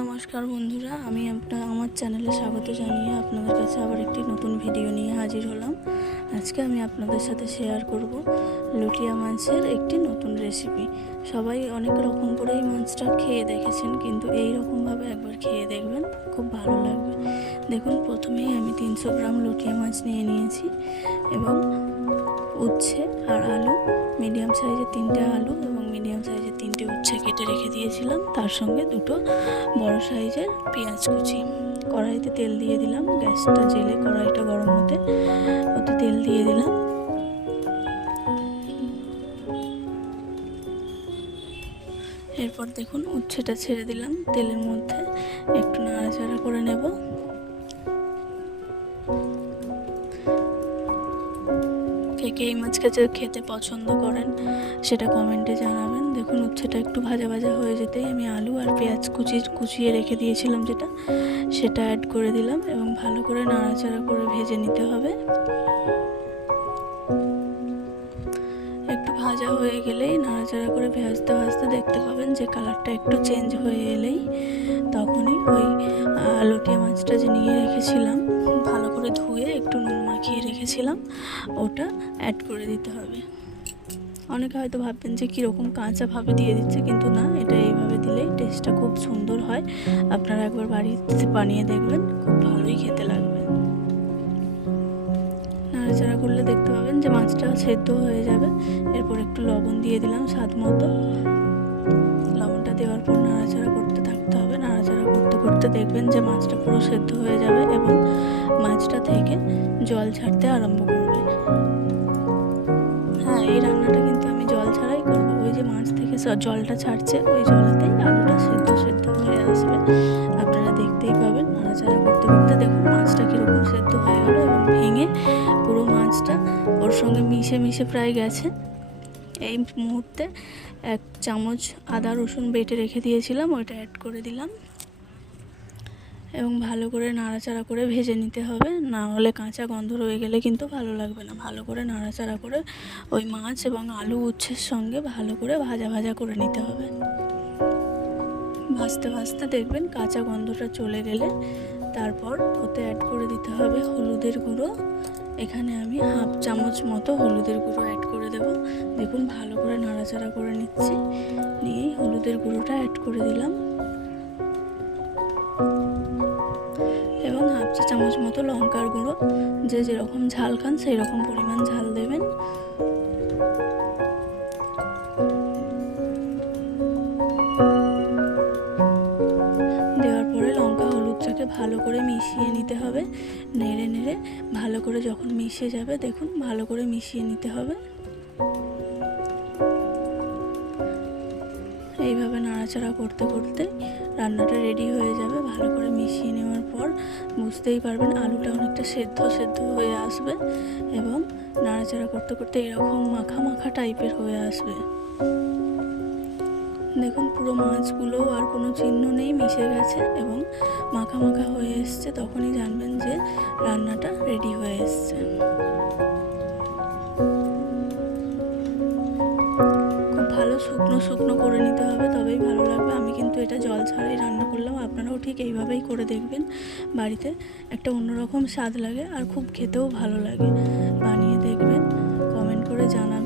নমস্কার বন্ধুরা, আমি আপনার, আমার চ্যানেলে স্বাগত জানিয়ে আপনাদের কাছে আবার একটি নতুন ভিডিও নিয়ে হাজির হলাম। আজকে আমি আপনাদের সাথে শেয়ার করব লুটিয়া মাছের একটি নতুন রেসিপি সবাই অনেক রকম করে এই মাছটা খেয়ে দেখেছেন, কিন্তু এই রকমভাবে একবার খেয়ে দেখবেন, খুব ভালো লাগবে। দেখুন, প্রথমেই আমি তিনশো গ্রাম লুটিয়া মাছ নিয়ে নিয়েছি এবং উচ্ছে আর আলু মিডিয়াম সাইজের তিনটে আলু এবং মিডিয়াম সাইজের তিনটে উচ্ছে কেটে রেখে দিয়েছিলাম। তার সঙ্গে দুটো বড় সাইজের পেঁয়াজ কুচি। কড়াইতে তেল দিয়ে দিলাম। গ্যাসটা জেলে কড়াইটা গরম হতে ওতে তেল দিয়ে দিলাম। এরপর দেখুন, উচ্ছেটা ছেড়ে দিলাম। তেলের মধ্যে একটু নাড়াচাড়া করে নেব। কে কে এই মাছ খেতে খেতে পছন্দ করেন, সেটা কমেন্টে জানাবেন। দেখুন, উচ্ছেটা একটু ভাজা ভাজা হয়ে যেতেই আমি আলু আর পেঁয়াজ কুচি, কুচিয়ে রেখে দিয়েছিলাম যেটা, সেটা অ্যাড করে দিলাম এবং ভালো করে নাড়াচাড়া করে ভেজে নিতে হবে। একটু ভাজা হয়ে গেলেই নাড়াচাড়া করে ভেজতে ভাজতে দেখতে পাবেন যে কালারটা একটু চেঞ্জ হয়ে এলেই তখনই ওই লুটিয়া মাছটা যে নিয়ে রেখেছিলাম, ভালো করে ধুয়ে একটু নুন মাখিয়ে রেখেছিলাম, ওটা অ্যাড করে দিতে হবে। অনেকে হয়তো ভাববেন যে কীরকম কাঁচাভাবে দিয়ে দিচ্ছে, কিন্তু না, এটা এইভাবে দিলেই টেস্টটা খুব সুন্দর হয়। আপনারা একবার বাড়িতে বানিয়ে দেখবেন, খুব ভালোই খেতে লাগবে। নাড়াচাড়া করলে দেখতে পাবেন যে মাছটা সেদ্ধ হয়ে যাবে। এরপর একটু লবণ দিয়ে দিলাম স্বাদ মতো। দেওয়ার পর নাড়াচাড়া করতে থাকতে হবে। নাড়াচাড়া করতে করতে দেখবেন যে মাছটা পুরো সেদ্ধ হয়ে যাবে এবং মাছটা থেকে জল ছাড়তে আরম্ভ করবে। হ্যাঁ এই রান্নাটা কিন্তু আমি জল ছাড়াই করব। ওই যে মাছ থেকে জলটা ছাড়ছে, ওই জলেতেই আলুটা সেদ্ধ সেদ্ধ হয়ে আসবে। আপনারা দেখতেই পাবেন নাড়াচাড়া করতে করতে দেখুন মাছটা কীরকম সেদ্ধ হয়ে গেলো এবং ভেঙে পুরো মাছটা ওর সঙ্গে মিশে মিশে প্রায় গেছে। এই মুহূর্তে এক চামচ আদা, রসুন বেটে রেখে দিয়েছিলাম, ওইটা অ্যাড করে দিলাম। এবং ভালো করে নাড়াচাড়া করে ভেজে নিতে হবে। না হলে কাঁচা গন্ধ রয়ে গেলে কিন্তু ভালো লাগবে না। ভালো করে নাড়াচাড়া করে ওই মাছ এবং আলু উচ্ছের সঙ্গে ভালো করে ভাজা ভাজা করে নিতে হবে। ভাজতে ভাজতে দেখবেন কাঁচা গন্ধটা চলে গেলে তারপর ওতে অ্যাড করে দিতে হবে হলুদের গুঁড়ো। এখানে আমি হাফ চামচ মতো হলুদের গুঁড়ো অ্যাড করে দেব। দেখুন, ভালো করে নাড়াচাড়া করে নিচ্ছি। নিয়েই হলুদের গুঁড়োটা অ্যাড করে দিলাম। এবং হাফ চা চামচ মতো লঙ্কার গুঁড়ো। যে যেরকম ঝাল খান সেই রকম পরিমাণ ঝাল দেবেন। ভালো করে মিশিয়ে নিতে হবে। নেড়ে নেড়ে ভালো করে যখন মিশে যাবে, দেখুন ভালো করে মিশিয়ে নিতে হবে। এইভাবে নাড়াচাড়া করতে করতে রান্নাটা রেডি হয়ে যাবে। ভালো করে মিশিয়ে নেওয়ার পর বুঝতেই পারবেন আলুটা অনেকটা সেদ্ধ সেদ্ধ হয়ে আসবে এবং নাড়াচাড়া করতে করতে এরকম মাখা মাখা টাইপের হয়ে আসবে। দেখুন, পুরো মাছগুলো আর কোনো চিহ্ন নেই, মিশে গেছে এবং মাখা মাখা হয়ে এসছে। তখনই জানবেন যে রান্নাটা রেডি হয়ে এসছে। খুব ভালো শুকনো শুকনো করে নিতে হবে, তবেই ভালো লাগবে। আমি কিন্তু এটা জল ছাড়াই রান্না করলাম। আপনারাও ঠিক এইভাবেই করে দেখবেন। বাড়িতে একটা অন্যরকম স্বাদ লাগে আর খুব খেতেও ভালো লাগে। বানিয়ে দেখবেন, কমেন্ট করে জানাবেন।